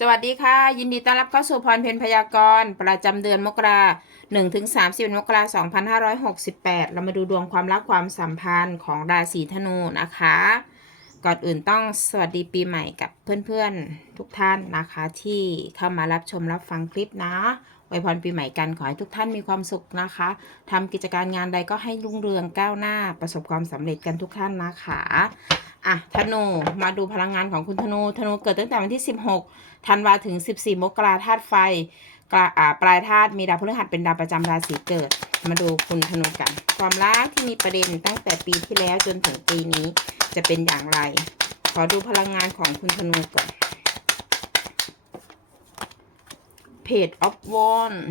สวัสดีค่ะ ยินดีต้อนรับเข้าสู่พรเพนพยากรณ์ประจำเดือนมกราหนึ่งถึงสามสิบมกราสองพันห้าร้อยหกสิบแปดเรามาดูดวงความรักความสัมพันธ์ของราศีธนูนะคะ ก่อนอื่นต้องสวัสดีปีใหม่กับเพื่อนๆทุกท่านนะคะ ที่เข้ามารับชมรับฟังคลิปนะไวยพรปีใหม่กันขอให้ทุกท่านมีความสุขนะคะทำกิจการงานใดก็ให้รุ่งเรืองก้าวหน้าประสบความสำเร็จกันทุกท่านนะคะ อะธนูมาดูพลังงานของคุณธนูธนูเกิดตั้งแต่วันที่ 16ธันวาถึง 14 มกราธาตุไฟกลาอ่าปลายธาตุมีดาวพฤหัสเป็นดาวประจำราศีเกิด มาดูคุณธนูกัน ความรักที่มีประเด็นตั้งแต่ปีที่แล้วจนถึงปีนี้จะเป็นอย่างไร ขอดูพลังงานของคุณธนูก่อน Page of Wands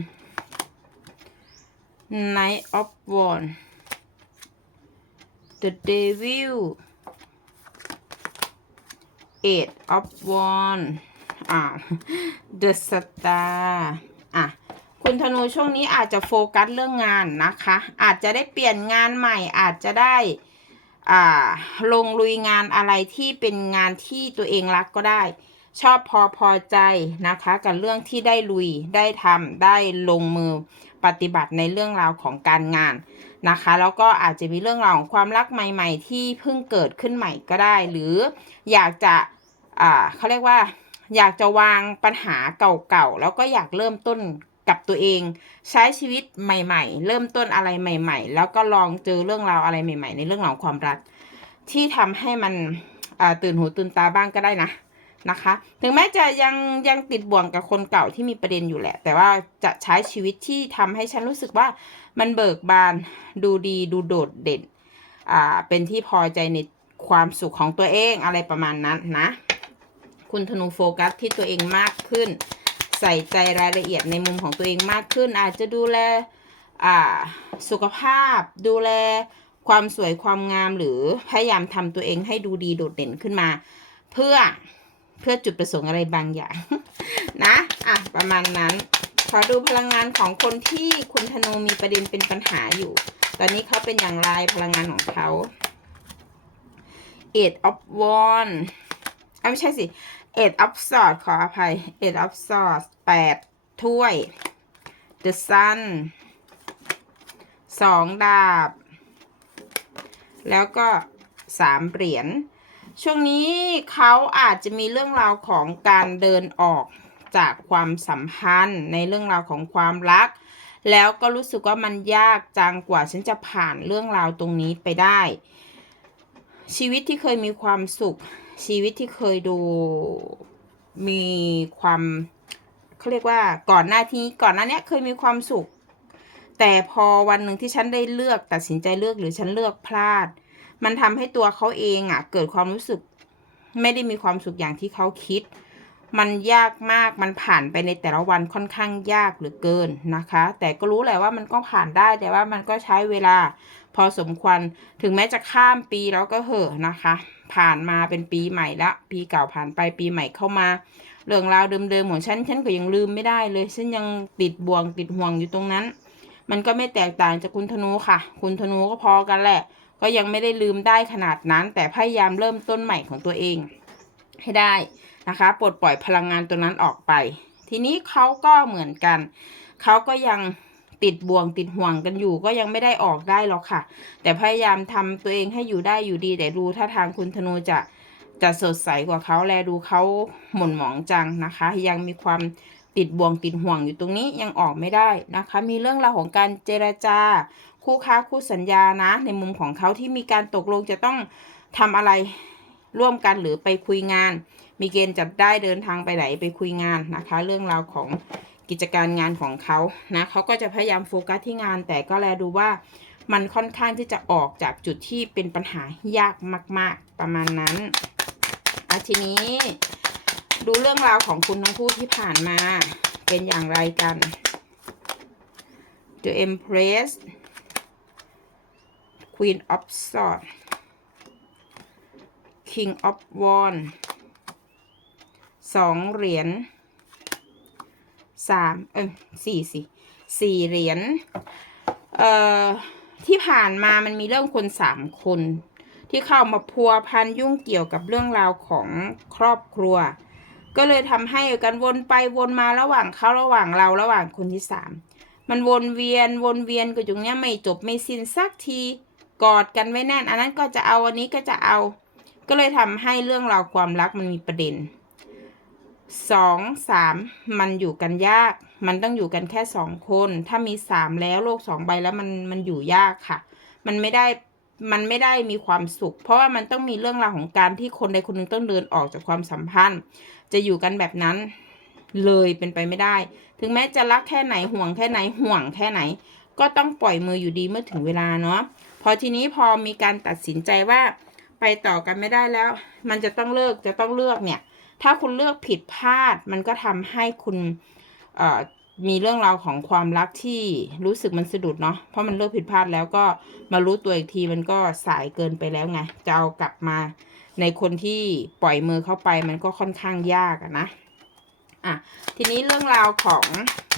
Knight of Wands The Devil Eight of Wands อ่า The Star อะคุณธนูช่วงนี้อาจจะโฟกัสเรื่องงานนะคะ อาจจะได้เปลี่ยนงานใหม่ อาจจะได้อ่าลงลุยงานอะไรที่เป็นงานที่ตัวเองรักก็ได้ ชอบพอพอใจนะคะ กับเรื่องที่ได้ลุยได้ทำได้ลงมือปฏิบัติในเรื่องราวของการงาน นะคะแล้วก็อาจจะมีเรื่องราวของความรักใหม่ ๆ ที่เพิ่งเกิดขึ้นใหม่ก็ได้ หรืออยากจะเขาเรียกว่า อยากจะวางปัญหาเก่าๆแล้วก็อยากเริ่มต้นกับตัวเอง ใช้ชีวิตใหม่ ๆ เริ่มต้นอะไรใหม่ ๆ แล้วก็ลองเจอเรื่องราวอะไรใหม่ ๆ ในเรื่องราวความรักที่ทำให้มันตื่นหูตื่นตาบ้างก็ได้นะ นะคะ ถึงแม้จะยังยังติดบ่วงกับคนเก่าที่มีประเด็นอยู่แหละ แต่ว่าจะใช้ชีวิตที่ทำให้ฉันรู้สึกว่ามันเบิกบานดูดีดูโดดเด่น อ่า เป็นที่พอใจในความสุขของตัวเองอะไรประมาณนั้นนะ คุณธนูโฟกัสที่ตัวเองมากขึ้น ใส่ใจรายละเอียดในมุมของตัวเองมากขึ้น อาจจะดูแลอ่าสุขภาพ ดูแลความสวยความงามหรือพยายามทำตัวเองให้ดูดีโดดเด่นขึ้นมา เพื่อ เพื่อจุดประสงค์อะไรบางอย่างนะอะประมาณนั้น ขอดูพลังงานของคนที่คุณธนูมีประเด็นเป็นปัญหาอยู่ ตอนนี้เขาเป็นอย่างไรพลังงานของเขา Eight of Wands อะไม่ใช่สิ Eight of Swords ขออภัย Eight of Swords แปดถ้วย The Sun สองดาบ แล้วก็สามเหรียญ ช่วงนี้เขาอาจจะมีเรื่องราวของการเดินออกจากความสัมพันธ์ในเรื่องราวของความรัก แล้วก็รู้สึกว่ามันยากจังกว่าฉันจะผ่านเรื่องราวตรงนี้ไปได้ ชีวิตที่เคยมีความสุข ชีวิตที่เคยดูมีความเขาเรียกว่าก่อนหน้าที่ก่อนหน้าเนี้ยเคยมีความสุข แต่พอวันหนึ่งที่ฉันได้เลือกตัดสินใจเลือกหรือฉันเลือกพลาด มันทำให้ตัวเขาเองอะ่ะ เกิดความรู้สึก ไม่ได้มีความสุขอย่างที่เขาคิด มันยากมากมันผ่านไปในแต่ละวันค่อนข้างยากเหลือเกินนะคะ แต่ก็รู้แหละว่ามันก็ผ่านได้แต่ว่ามันก็ใช้เวลา พอสมควรถึงแม้จะข้ามปีแล้วก็เหอะนะคะ ผ่านมาเป็นปีใหม่ละ ปีเก่าผ่านไปปีใหม่เข้ามาเรื่องราวเดิมๆของฉันฉันก็ยังลืมไม่ได้เลยฉันยังติดบ่วงติดห่วงอยู่ตรงนั้น มันก็ไม่แตกต่างจากคุณธนูค่ะ คุณธนูก็พอกันแหละ ก็ยังไม่ได้ลืมได้ขนาดนั้น แต่พยายามเริ่มต้นใหม่ของตัวเอง ให้ได้นะคะ ปลดปล่อยพลังงานตัวนั้นออกไป ทีนี้เขาก็เหมือนกัน เขาก็ยังติดบ่วงติดห่วงกันอยู่ก็ยังไม่ได้ออกได้หรอกค่ะ แต่พยายามทำตัวเองให้อยู่ได้อยู่ดี แต่ดูถ้าทางคุณธนูจะจะสดใสกว่าเขาแลดูเขาหม่นหมองจังนะคะ ยังมีความติดบ่วงติดห่วงอยู่ตรงนี้ยังออกไม่ได้นะคะ มีเรื่องราวของการเจรจา คู่ค้าคู่สัญญานะ ในมุมของเขาที่มีการตกลงจะต้องทำอะไรร่วมกันหรือไปคุยงาน มีเกณฑ์จะได้เดินทางไปไหนไปคุยงานนะคะ เรื่องราวของกิจการงานของเขานะเขาก็จะพยายามโฟกัสที่งาน แต่ก็แลดูว่ามันค่อนข้างที่จะออกจากจุดที่เป็นปัญหายากมาก ๆ ประมาณนั้นอะทีนี้ ดูเรื่องราวของคุณทั้งคู่ที่ผ่านมาเป็นอย่างไรกัน The Empress Queen of Swords King of Wands สองเหรียญสามเออสี่สิสี่เหรียญเอ่อที่ผ่านมามันมีเรื่องคนสามคน ที่เข้ามาพัวพันยุ่งเกี่ยวกับเรื่องราวของครอบครัว ก็เลยทำให้การวนไปวนมาระหว่างเขาระหว่างเราระหว่างคนที่สามมันวนเวียนวนเวียนก็อยู่เนี้ยไม่จบไม่สิ้นสักที กอดกันไว้แน่น อันนั้นก็จะเอาอันนี้ก็จะเอา ก็เลยทำให้เรื่องราวความรักมันมีประเด็นสองสามมันอยู่กันยาก มันต้องอยู่กันแค่สองคน ถ้ามีสามแล้วโลกสองใบแล้วมันมันอยู่ยากค่ะ มันไม่ได้มันไม่ได้มีความสุข เพราะว่ามันต้องมีเรื่องราวของการที่คนใดคนหนึ่งต้องเดินออกจากความสัมพันธ์ จะอยู่กันแบบนั้นเลยเป็นไปไม่ได้ ถึงแม้จะรักแค่ไหนห่วงแค่ไหนห่วงแค่ไหน ก็ต้องปล่อยมืออยู่ดีเมื่อถึงเวลาเนาะ พอทีนี้พอมีการตัดสินใจว่าไปต่อกันไม่ได้แล้ว มันจะต้องเลิกจะต้องเลือกเนี่ย ถ้าคุณเลือกผิดพลาด มันก็ทำให้คุณมีเรื่องราวของความรักที่รู้สึกมันสะดุดเนาะเพราะมันเลือกผิดพลาดแล้วก็มารู้ตัวอีกทีมันก็สายเกินไปแล้วไงจะเอากลับมาในคนที่ปล่อยมือเข้าไปมันก็ค่อนข้างยากอะนะอะทีนี้เรื่องราวของ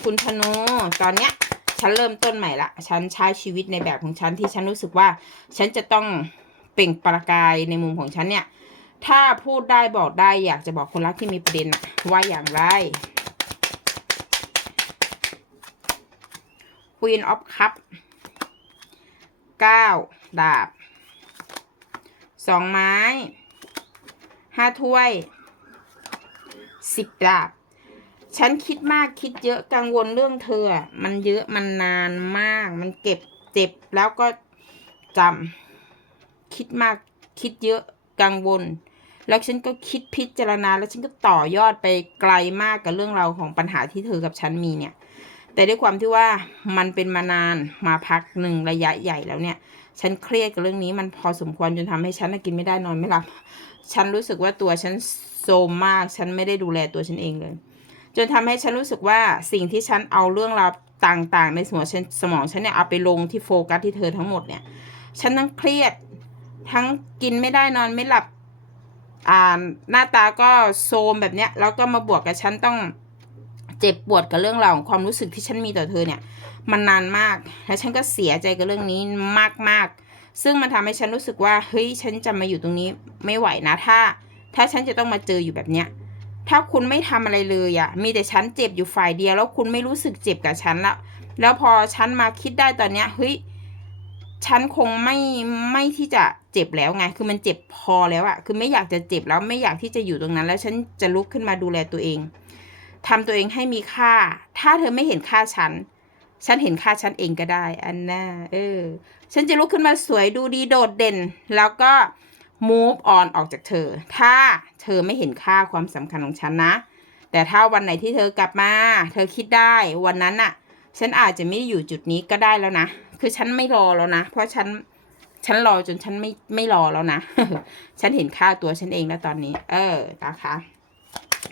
คุณธนูตอนเนี้ย ฉันเริ่มต้นใหม่ละ ฉันใช้ชีวิตในแบบของฉันที่ฉันรู้สึกว่า ฉันจะต้องเปล่งประกายในมุมของฉันเนี่ย ถ้าพูดได้บอกได้อยากจะบอกคนรักที่มีประเด็นอะว่าอย่างไร Queen of Cup เก้าดาบสองไม้ห้าถ้วยสิบดาบ ฉันคิดมากคิดเยอะกังวลเรื่องเธอ มันเยอะมันนานมาก มันเก็บเจ็บแล้วก็จำคิดมากคิดเยอะกังวล แล้วฉันก็คิดพิจารณา แล้วฉันก็ต่อยอดไปไกลมากกับเรื่องราวของปัญหาที่เธอกับฉันมีเนี่ย แต่ด้วยความที่ว่ามันเป็นมานานมาพักหนึ่งระยะใหญ่แล้วเนี่ย ฉันเครียดกับเรื่องนี้มันพอสมควรจนทำให้ฉันน่กินไม่ได้นอนไม่หลับ ฉันรู้สึกว่าตัวฉันโซมมาก ฉันไม่ได้ดูแลตัวฉันเองเลย จนทำให้ฉันรู้สึกว่าสิ่งที่ฉันเอาเรื่องราวต่างๆ ในสมองฉันสมองฉันเนี่ยเอาไปลงที่โฟกัสที่เธอทั้งหมดเนี่ย ฉันทั้งเครียด ทั้งกินไม่ได้นอนไม่หลับอ่าหน้าตาก็โซมแบบเนี้ยแล้วก็มาบวกกับฉันต้องเจ็บปวดกับเรื่องราวของความรู้สึกที่ฉันมีต่อเธอเนี่ย มันนานมากและฉันก็เสียใจกับเรื่องนี้มากๆ ซึ่งมันทำให้ฉันรู้สึกว่าเฮ้ยฉันจะมาอยู่ตรงนี้ไม่ไหวนะถ้า ถ้าฉันจะต้องมาเจออยู่แบบเนี้ย ถ้าคุณไม่ทำอะไรเลยอะ่ะ มีแต่ฉันเจ็บอยู่ฝ่ายเดียวแล้วคุณไม่รู้สึกเจ็บกับฉันแล้วแล้วพอฉันมาคิดได้ตอนเนี้ยเฮ้ยฉันคงไม่ไม่ที่จะเจ็บแล้วไง คือมันเจ็บพอแล้วอะคือไม่อยากจะเจ็บแล้วไม่อยากที่จะอยู่ตรงนั้น แล้วฉันจะลุกขึ้นมาดูแลตัวเองทำตัวเองให้มีค่า ถ้าเธอไม่เห็นค่าฉัน ฉันเห็นค่าฉันเองก็ได้ อันน่าเออ ฉันจะลุกขึ้นมาสวยดูดีโดดเด่น แล้วก็ move on ออกจากเธอ ถ้าเธอไม่เห็นค่าความสำคัญของฉันนะ แต่ถ้าวันไหนที่เธอกลับมา เธอคิดได้วันนั้นน่ะ ฉันอาจจะไม่ได้อยู่จุดนี้ก็ได้แล้วนะ คือฉันไม่รอแล้วนะ เพราะฉัน ฉันรอจนฉันไม่ไม่รอแล้วนะ ฉันเห็นค่าตัวฉันเองแล้วตอนนี้ เออ นะคะ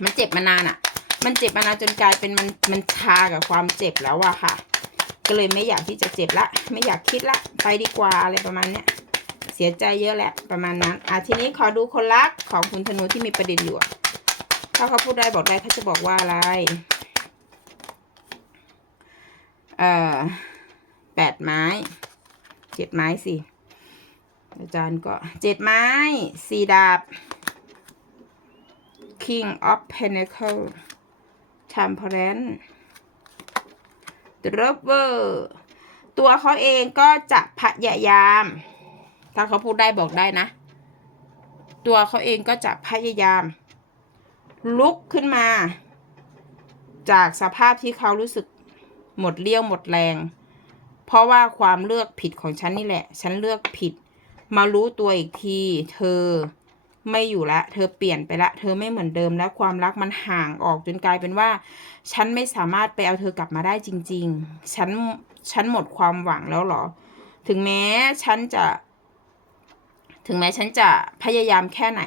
มันเจ็บมานานอะ่ะ มันเจ็บมานานจนกลายเป็นมันมันชากับความเจ็บแล้วอะค่ะ ก็เลยไม่อยากที่จะเจ็บละ ไม่อยากคิดละ ไปดีกว่าอะไรประมาณเนี้ย เสียใจเยอะแหละประมาณนั้นอะทีนี้ขอดูคนรักของคุณธนูที่มีประเด็นอยู่ถ้าเขาพูดได้บอกได้เขาจะบอกว่าอะไรเอ่อแปดไม้เจ็ดไม้สิอาจารย์ก็เจ็ดไม้สี่ดาบ King of Pentacle Temperance Drover ตัวเขาเองก็จะพยายาม ถ้าเขาพูดได้บอกได้นะ ตัวเขาเองก็จะพยายาม ลุกขึ้นมา จากสภาพที่เขารู้สึกหมดเลี้ยวหมดแรง เพราะว่าความเลือกผิดของฉันนี่แหละ ฉันเลือกผิด มารู้ตัวอีกที เธอไม่อยู่ละ เธอเปลี่ยนไปละ เธอไม่เหมือนเดิมแล้วความรักมันห่างออกจนกลายเป็นว่า ฉันไม่สามารถไปเอาเธอกลับมาได้จริง ๆ ฉัน ฉันหมดความหวังแล้วเหรอ ถึงแม้ฉันจะ ถึงแม้ฉันจะพยายามแค่ไหน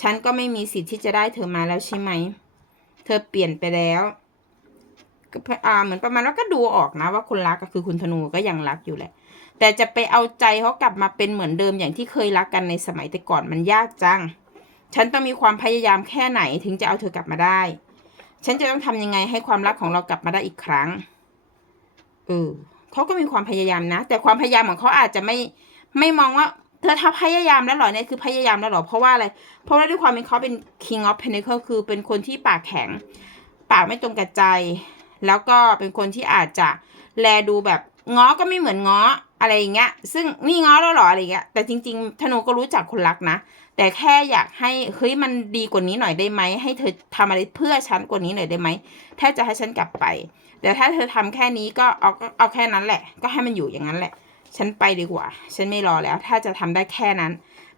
ฉันก็ไม่มีสิทธิ์ที่จะได้เธอมาแล้วใช่ไหม เธอเปลี่ยนไปแล้วก็อ่าเหมือนประมาณว่าก็ดูออกนะว่าคนรักก็คือคุณธนูก็ยังรักอยู่แหละ แต่จะไปเอาใจเขากลับมาเป็นเหมือนเดิมอย่างที่เคยรักกันในสมัยแต่ก่อนมันยากจัง ฉันต้องมีความพยายามแค่ไหนถึงจะเอาเธอกลับมาได้ ฉันจะต้องทำยังไงให้ความรักของเรากลับมาได้อีกครั้ง เออเขาก็มีความพยายามนะ แต่ความพยายามของเขาอาจจะไม่ไม่มองว่า เธอทำพยายามแล้วหรอเนี่ยคือพยายามแล้วหรอเพราะว่าอะไร เพราะว่าด้วยความเป็นเขาเป็น king of pentacle คือเป็นคนที่ปากแข็ง ปากไม่ตรงกับใจ แล้วก็เป็นคนที่อาจจะแลดูแบบง้อก็ไม่เหมือนง้ออะไรอย่างเงี้ย ซึ่งนี่ง้อแล้วหรออะไรเงี้ย แต่จริงๆธนูก็รู้จักคนรักนะ แต่แค่อยากให้เฮ้ยมันดีกว่านี้หน่อยได้ไหม ให้เธอทำอะไรเพื่อฉันกว่านี้หน่อยได้ไหม ถ้าจะให้ฉันกลับไป แต่ถ้าเธอทำแค่นี้ก็เอาก็เอาแค่นั้นแหละ ก็ให้มันอยู่อย่างนั้นแหละ ฉันไปดีกว่า ฉันไม่รอแล้ว ถ้าจะทำได้แค่นั้น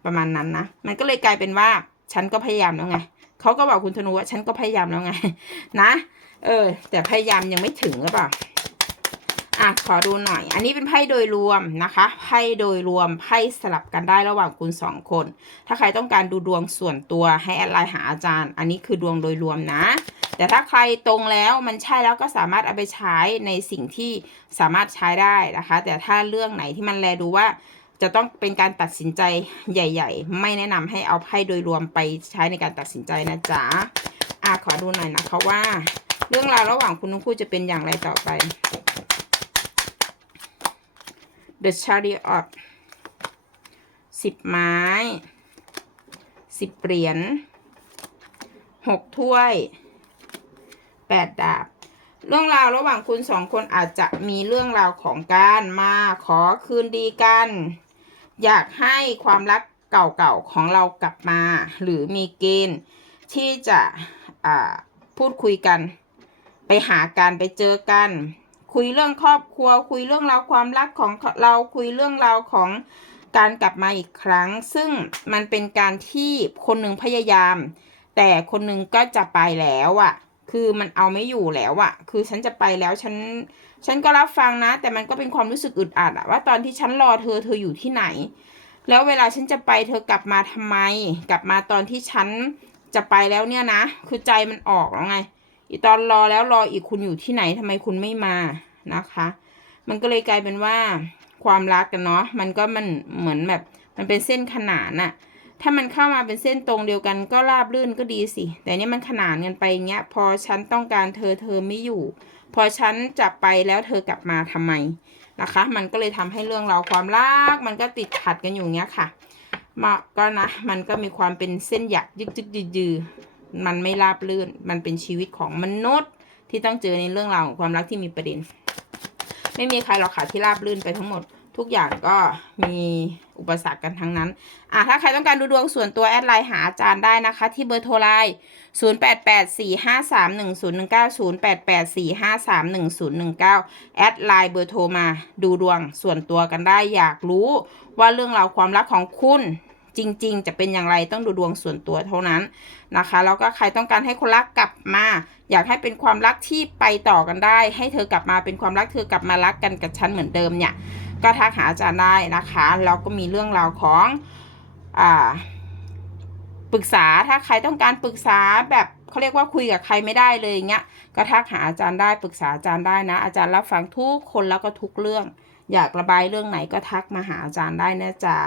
ประมาณนั้นนะ มันก็เลยกลายเป็นว่าฉันก็พยายามแล้วไงเขาก็บอกคุณธนูว่าฉันก็พยายามแล้วไง นะ เออ แต่พยายามยังไม่ถึงหรือเปล่าอะขอดูหน่อย อันนี้เป็นไพ่โดยรวมนะคะ ไพ่โดยรวม ไพ่สลับกันได้ระหว่างคุณสองคน ถ้าใครต้องการดูดวงส่วนตัวให้แอดไลน์หาอาจารย์ อันนี้คือดวงโดยรวมนะ แต่ถ้าใครตรงแล้วมันใช่แล้วก็สามารถเอาไปใช้ในสิ่งที่สามารถใช้ได้นะคะ แต่ถ้าเรื่องไหนที่มันแลดูว่าจะต้องเป็นการตัดสินใจใหญ่ ๆ ไม่แนะนำให้เอาไพ่โดยรวมไปใช้ในการตัดสินใจนะจ๊ะอะขอดูหน่อยนะคะว่า เรื่องราวระหว่างคุณทั้งคู่จะเป็นอย่างไรต่อไป The Chariot สิบไม้สิบเหรียญหกถ้วย แปดดาบ เรื่องราวระหว่างคุณสองคนอาจจะมีเรื่องราวของการมาขอคืนดีกัน อยากให้ความรักเก่าๆของเรากลับมา หรือมีเกณฑ์ที่จะพูดคุยกัน ไปหากันไปเจอกัน คุยเรื่องครอบครัว คุยเรื่องราวความรักของเราคุยเรื่องราวของการกลับมาอีกครั้ง ซึ่งมันเป็นการที่คนหนึ่งพยายาม แต่คนหนึ่งก็จะไปแล้วอะ่ะ คือมันเอาไม่อยู่แล้วอะคือฉันจะไปแล้วฉัน ฉันก็รับฟังนะ แต่มันก็เป็นความรู้สึกอึดอัดอะว่าตอนที่ฉันรอเธอเธออยู่ที่ไหน แล้วเวลาฉันจะไปเธอกลับมาทำไม กลับมาตอนที่ฉันจะไปแล้วเนี่ยนะ คือใจมันออกแล้วไง อีตอนรอแล้วรออีกคุณอยู่ที่ไหนทำไมคุณไม่มานะคะ มันก็เลยกลายเป็นว่าความรักกันเนาะ มันก็มันเหมือนแบบมันเป็นเส้นขนานอะ ถ้ามันเข้ามาเป็นเส้นตรงเดียวกันก็ราบลื่นก็ดีสิ แต่นี่มันขนานกันไปอย่างเงี้ย พอฉันต้องการเธอเธอไม่อยู่ พอฉันจะไปแล้วเธอกลับมาทำไมนะคะ มันก็เลยทำให้เรื่องราวความรักมันก็ติดขัดกันอยู่เงี้ยค่ะมาก็นะ มันก็มีความเป็นเส้นหยักยึกยึกยือยืมันไม่ราบลื่น มันเป็นชีวิตของมนุษย์ที่ต้องเจอในเรื่องราวของความรักที่มีประเด็น ไม่มีใครหรอกค่ะที่ราบลื่นไปทั้งหมด ทุกอย่างก็มีอุปสรรคกันทั้งนั้น อะถ้าใครต้องการดูดวงส่วนตัวแอดไลน์หาอาจารย์ได้นะคะ ที่เบอร์โทรไลน์0884531019 แอดไลน์เบอร์โทรมาดูดวงส่วนตัวกันได้อยากรู้ว่าเรื่องราวความรักของคุณจริง ๆ จะเป็นอย่างไรต้องดูดวงส่วนตัวเท่านั้นนะคะ แล้วก็ใครต้องการให้คนรักกลับมา อยากให้เป็นความรักที่ไปต่อกันได้ ให้เธอกลับมาเป็นความรักเธอกลับมารักกันกับฉันเหมือนเดิมเนี่ย ก็ทักหาอาจารย์ได้นะคะแล้วก็มีเรื่องราวของอ่าปรึกษาถ้าใครต้องการปรึกษาแบบเขาเรียกว่าคุยกับใครไม่ได้เลยเงี้ยก็ทักหาอาจารย์ได้ปรึกษาอาจารย์ได้นะ อาจารย์รับฟังทุกคนแล้วก็ทุกเรื่อง อยากระบายเรื่องไหนก็ทักมาหาอาจารย์ได้นะจ๊ะ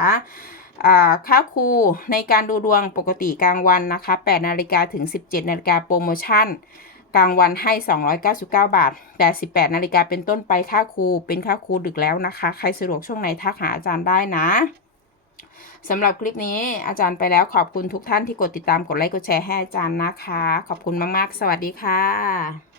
ค่าครูในการดูดวงปกติกลางวันนะคะ8นาฬิกาถึง 17นาฬิกาโปรโมชั่น กลางวันให้ 299 บาท แต่18นาฬิกาเป็นต้นไปค่าครูเป็นค่าครูดึกแล้วนะคะ ใครสะดวกช่วงไหนทักหาอาจารย์ได้นะสำหรับคลิปนี้อาจารย์ไปแล้วขอบคุณทุกท่านที่กดติดตามกดไลค์กดแชร์ให้อาจารย์นะคะ ขอบคุณมาก ๆ สวัสดีค่ะ